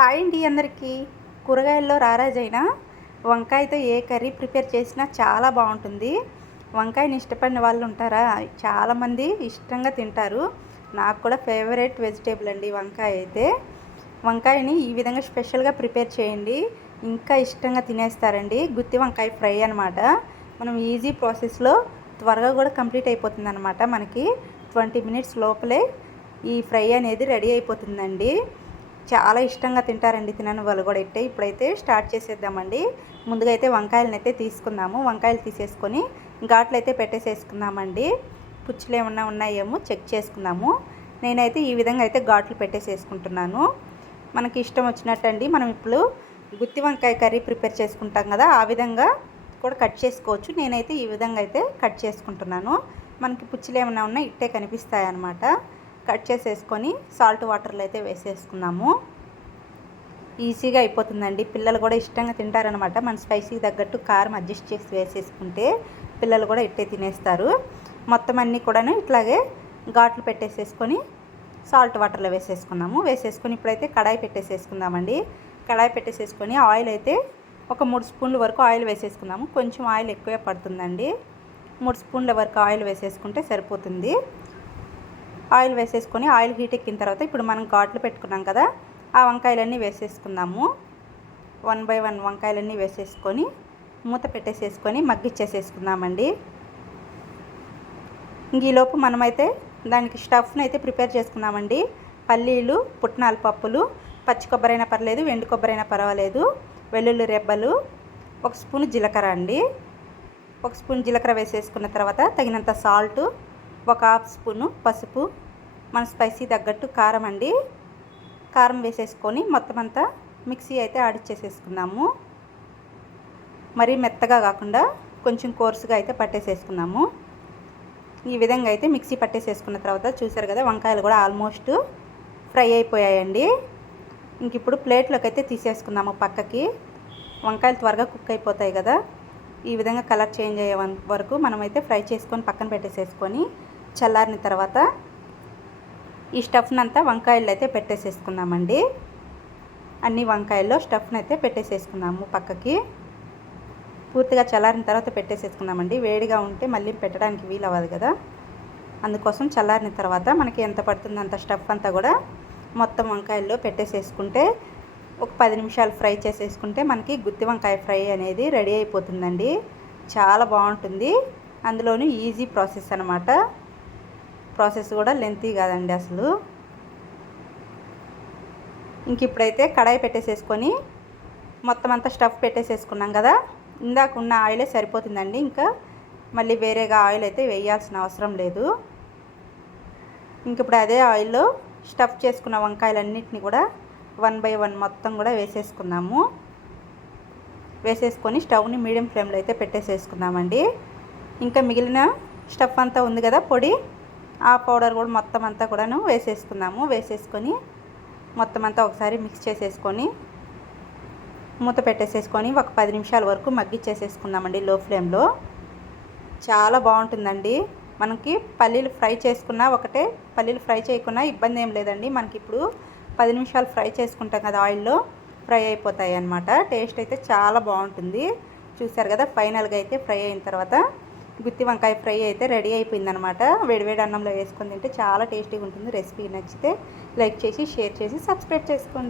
Hi అండి అందరికీ. కూరగాయల్లో రారాజైన వంకాయతో ఏ కర్రీ ప్రిపేర్ చేసినా చాలా బాగుంటుంది. వంకాయని ఇష్టపడిన వాళ్ళు ఉంటారా? చాలామంది ఇష్టంగా తింటారు. నాకు కూడా ఫేవరెట్ వెజిటేబుల్ అండి వంకాయ అయితే. వంకాయని ఈ విధంగా స్పెషల్గా ప్రిపేర్ చేయండి, ఇంకా ఇష్టంగా తినేస్తారండి. గుత్తి వంకాయ ఫ్రై అనమాట. మనం ఈజీ ప్రాసెస్లో త్వరగా కూడా కంప్లీట్ అయిపోతుంది అనమాట. మనకి 20 మినిట్స్ లోపలే ఈ ఫ్రై అనేది రెడీ అయిపోతుందండి. చాలా ఇష్టంగా తింటారండి తినని వాళ్ళు కూడా. ఇప్పుడైతే స్టార్ట్ చేసేద్దామండి. ముందుగా అయితే వంకాయలను అయితే తీసుకుందాము. వంకాయలు తీసేసుకొని ఘాట్లు అయితే పెట్టేసేసుకుందామండి. పుచ్చులు ఏమన్నా ఉన్నాయేమో చెక్ చేసుకుందాము. నేనైతే ఈ విధంగా అయితే ఘాట్లు పెట్టేసేసుకుంటున్నాను. మనకి ఇష్టం వచ్చినట్టండి. మనం ఇప్పుడు గుత్తి వంకాయ కర్రీ ప్రిపేర్ చేసుకుంటాం కదా, ఆ విధంగా కూడా కట్ చేసుకోవచ్చు. నేనైతే ఈ విధంగా అయితే కట్ చేసుకుంటున్నాను. మనకి పుచ్చులు ఏమన్నా ఉన్నా ఇట్టే కనిపిస్తాయి అన్నమాట. కట్ చేసేసుకొని సాల్ట్ వాటర్లో అయితే వేసేసుకున్నాము. ఈజీగా అయిపోతుందండి. పిల్లలు కూడా ఇష్టంగా తింటారనమాట. మన స్పైసీకి తగ్గట్టు కారం అడ్జస్ట్ చేసి వేసేసుకుంటే పిల్లలు కూడా ఇట్టే తినేస్తారు. మొత్తం అన్నీ కూడాను ఇట్లాగే ఘాట్లు పెట్టేసేసుకొని సాల్ట్ వాటర్లో వేసేసుకున్నాము. వేసేసుకొని ఇప్పుడైతే కడాయి పెట్టేసేసుకుందామండి. కడాయి పెట్టేసేసుకొని ఆయిల్ అయితే ఒక 3 స్పూన్ల వరకు ఆయిల్ వేసేసుకుందాము. కొంచెం ఆయిల్ ఎక్కువే పడుతుందండి. 3 స్పూన్ల వరకు ఆయిల్ వేసేసుకుంటే సరిపోతుంది. ఆయిల్ వేసేసుకొని ఆయిల్ హీట్ ఎక్కిన తర్వాత ఇప్పుడు మనం ఘాట్లు పెట్టుకున్నాం కదా, ఆ వంకాయలన్నీ వేసేసుకుందాము. 1 బై 1 వంకాయలన్నీ వేసేసుకొని మూత పెట్టేసేసుకొని మగ్గిచ్చేసేసుకుందామండి. ఈలోపు మనమైతే దానికి స్టఫ్ని అయితే ప్రిపేర్ చేసుకుందామండి. పల్లీలు, పుట్నాల పప్పులు, పచ్చి కొబ్బరి అయినా పర్లేదు, ఎండు కొబ్బరి అయినా పర్వాలేదు, వెల్లుల్లి రెబ్బలు, 1 స్పూన్ జీలకర్ర అండి. 1 స్పూన్ జీలకర్ర వేసేసుకున్న తర్వాత తగినంత సాల్టు, 1/2 స్పూను పసుపు, మన స్పైసీ తగ్గట్టు కారం అండి. కారం వేసేసుకొని మొత్తం అంతా మిక్సీ అయితే ఆడిచ్చేసేసుకున్నాము. మరీ మెత్తగా కాకుండా కొంచెం కోర్సుగా అయితే పట్టేసేసుకున్నాము. ఈ విధంగా అయితే మిక్సీ పట్టేసేసుకున్న తర్వాత చూసారు కదా, వంకాయలు కూడా ఆల్మోస్ట్ ఫ్రై అయిపోయాయండి. ఇంక ఇప్పుడు ప్లేట్లోకి అయితే తీసేసుకుందాము పక్కకి. వంకాయలు త్వరగా కుక్ అయిపోతాయి కదా. ఈ విధంగా కలర్ చేంజ్ అయ్యే వరకు మనమైతే ఫ్రై చేసుకొని పక్కన పెట్టేసేసుకొని చల్లారిన తర్వాత ఈ స్టఫ్ని అంతా వంకాయలు అయితే పెట్టేసేసుకుందామండి. అన్ని వంకాయల్లో స్టఫ్ని అయితే పెట్టేసేసుకుందాము పక్కకి. పూర్తిగా చల్లారిన తర్వాత పెట్టేసేసుకుందామండి. వేడిగా ఉంటే మళ్ళీ పెట్టడానికి వీలు అవ్వదు కదా, అందుకోసం చల్లారిన తర్వాత మనకి ఎంత పడుతుందో అంత స్టఫ్ అంతా కూడా మొత్తం వంకాయల్లో పెట్టేసేసుకుంటే ఒక 10 నిమిషాలు ఫ్రై చేసేసుకుంటే మనకి గుత్తి వంకాయ ఫ్రై అనేది రెడీ అయిపోతుందండి. చాలా బాగుంటుంది. అందులోనూ ఈజీ ప్రాసెస్ అనమాట. ప్రాసెస్ కూడా లెంతీ కాదండి అసలు. ఇంక ఇప్పుడైతే కడాయి పెట్టేసేసుకొని మొత్తం అంతా స్టఫ్ పెట్టేసేసుకున్నాం కదా, ఇందాక ఉన్న ఆయిలే సరిపోతుందండి. ఇంకా మళ్ళీ వేరేగా ఆయిల్ అయితే వేయాల్సిన అవసరం లేదు. ఇంక ఇప్పుడు అదే ఆయిల్లో స్టఫ్ చేసుకున్న వంకాయలన్నిటిని కూడా 1 బై 1 మొత్తం కూడా వేసేసుకున్నాము. వేసేసుకొని స్టవ్ని మీడియం ఫ్లేమ్లో అయితే పెట్టేసేసుకుందామండి. ఇంకా మిగిలిన స్టఫ్ అంతా ఉంది కదా పొడి, ఆ పౌడర్ కూడా మొత్తం అంతా కూడాను వేసేసుకుందాము. వేసేసుకొని మొత్తం అంతా ఒకసారి మిక్స్ చేసేసుకొని మూత పెట్టేసేసుకొని ఒక 10 నిమిషాల వరకు మగ్గిచ్చేసేసుకుందామండి లో ఫ్లేమ్లో. చాలా బాగుంటుందండి. మనకి పల్లీలు ఫ్రై చేసుకున్నా ఒకటే, పల్లీలు ఫ్రై చేయకున్నా ఇబ్బంది ఏం లేదండి. మనకి ఇప్పుడు 10 నిమిషాలు ఫ్రై చేసుకుంటాం కదా, ఆయిల్లో ఫ్రై అయిపోతాయి అన్నమాట. టేస్ట్ అయితే చాలా బాగుంటుంది. చూసారు కదా, ఫైనల్గా అయితే ఫ్రై అయిన తర్వాత గుత్తి వంకాయ ఫ్రై అయితే రెడీ అయిపోయిందనమాట. వేడివేడి అన్నంలో వేసుకొని తింటే చాలా టేస్టీగా ఉంటుంది. రెసిపీ నచ్చితే లైక్ చేసి, షేర్ చేసి, సబ్స్క్రైబ్ చేసుకోండి.